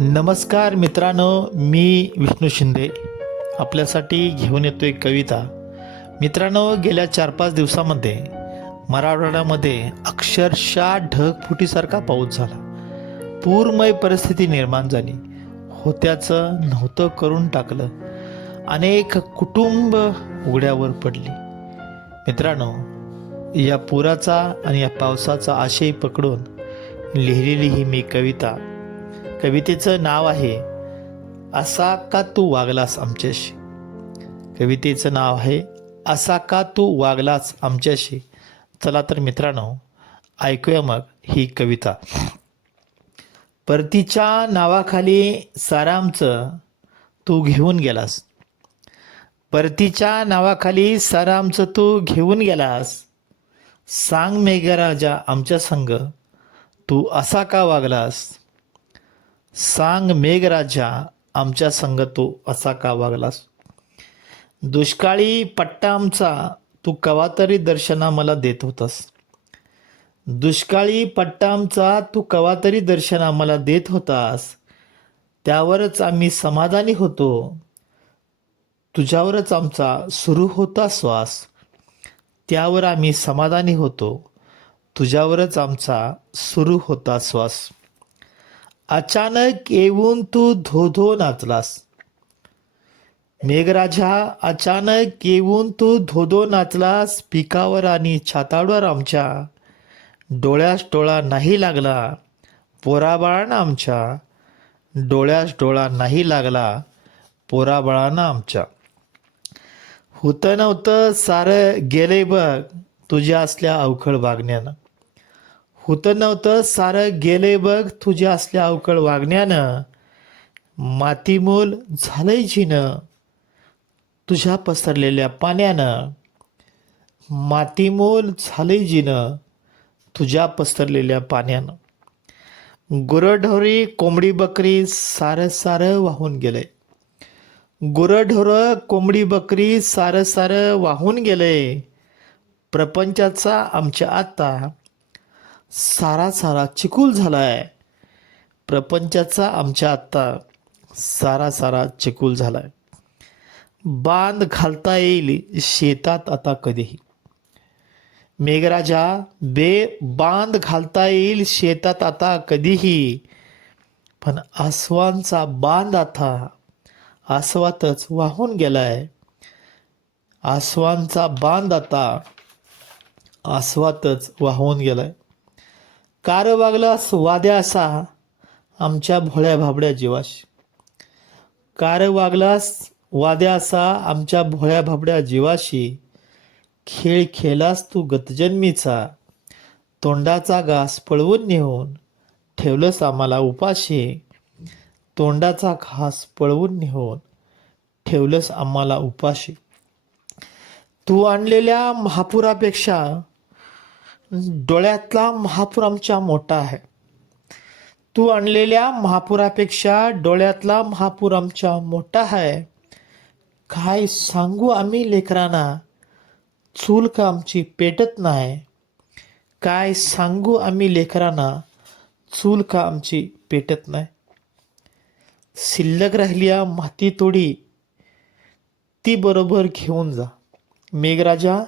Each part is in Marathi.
नमस्कार मित्रांनो, मी विष्णू शिंदे आपल्यासाठी घेऊन येतोय कविता. मित्रांनो, गेल्या 4-5 दिवसामध्ये मराठवाड्यामध्ये अक्षरशः ढगफुटीसारखा पाऊस झाला. पूरमय परिस्थिती निर्माण झाली. होत्याचं नव्हतं करून टाकलं. अनेक कुटुंब उघड्यावर पडली. मित्रांनो, या पुराचा आणि या पावसाचा आशय पकडून लिहिलेली ही मी कवितेचं नाव आहे असा का तू वागलास आमच्याशी. कवितेचं नाव आहे असा का तू वागलास आमच्याशी. चला तर मित्रांनो, ऐकूया मग ही कविता. परतीच्या नावाखाली सारामचं तू घेऊन गेलास. परतीच्या नावाखाली सारामचं तू घेऊन गेलास. सांग मेघराजा आमच्या संग तू असा का वागलास. सांग मेघराजा आमच्या संग तू असा का वागलास. दुष्काळी पट्टा आमचा तू कवातरी दर्शना मला देत होतास. दुष्काळी पट्टा आमचा तू कवातरी दर्शन आम्हाला देत होतास. त्यावरच आम्ही समाधानी होतो. तुझ्यावरच आमचा सुरू होता श्वास. त्यावर आम्ही समाधानी होतो. तुझ्यावरच आमचा सुरू होता श्वास. अचानक येऊन तू धो नाचलास. मेघराजा अचानक येऊन तू धो नाचलास. पिकावर आणि छाताडवर आमच्या डोळ्यास डोळा नाही लागला. पोराबाळांना आमच्या डोळ्यास डोळा नाही लागला. पोराबाळांना आमच्या. होतं नव्हतं सारं गेले बघ तुझ्या असल्या अवखळ वागण्यानं. होतं नव्हतं सारं गेले बघ तुझ्या असल्या अवकळ वागण्यानं. मातीमोल झालंय जिनं तुझ्या पसरलेल्या पाण्यानं. मातीमोल झालंय जिनं तुझ्या पसरलेल्या पाण्यानं. गुरंढोरी कोंबडी बकरी सारं सारं वाहून गेलंय. गुरंढोरं कोंबडी बकरी सारं सारं वाहून गेलंय. प्रपंचाचा आमच्या आता सारा सारा चिकूल झालाय. प्रपंचाचा आमच्या आत्ता सारा सारा चिकूल झालाय. बांध घालता येईल शेतात आता कधीही. मेघराजा बांध घालता येईल शेतात आता कधीही. पण आसवांचा बांध आता आसवातच वाहून गेलाय. आसवांचा बांध आता आसवातच वाहून गेलाय. कार वागलास वाद्या असा आमच्या भोळ्या भाबड्या जीवाशी. कार वागलास वाद्या असा आमच्या भोळ्या भाबड्या जीवाशी. खेळ खेळलास तू गतजन्मीचा. तोंडाचा घास पळवून नेऊन ठेवलंस आम्हाला उपाशी. तोंडाचा घास पळवून नेऊन ठेवलंस आम्हाला उपाशी. तू आणलेल्या महापुरापेक्षा डोळ्यातला महापूर आमच्या मोठा आहे. तू आणलेल्या महापुरापेक्षा डोळ्यातला महापूर आमच्या मोठा आहे. काय सांगू आम्ही लेकरांना चूल का आमची पेटत नाही. काय सांगू आम्ही लेकरांना चूल का आमची पेटत नाही. शिल्लक राहिल्या माती थोडी ती बरोबर घेऊन जा. मेघराजा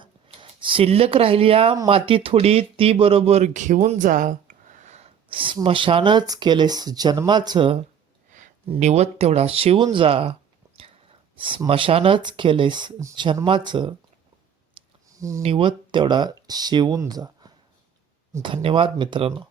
शिल्लक राहिल्या माती थोडी ती बरोबर घेऊन जा. स्मशानच केलेस जन्माचं निवत तेवढा शिवून जा. स्मशानच केलेस जन्माचं निवत तेवढा शिवून जा. धन्यवाद मित्रांनो.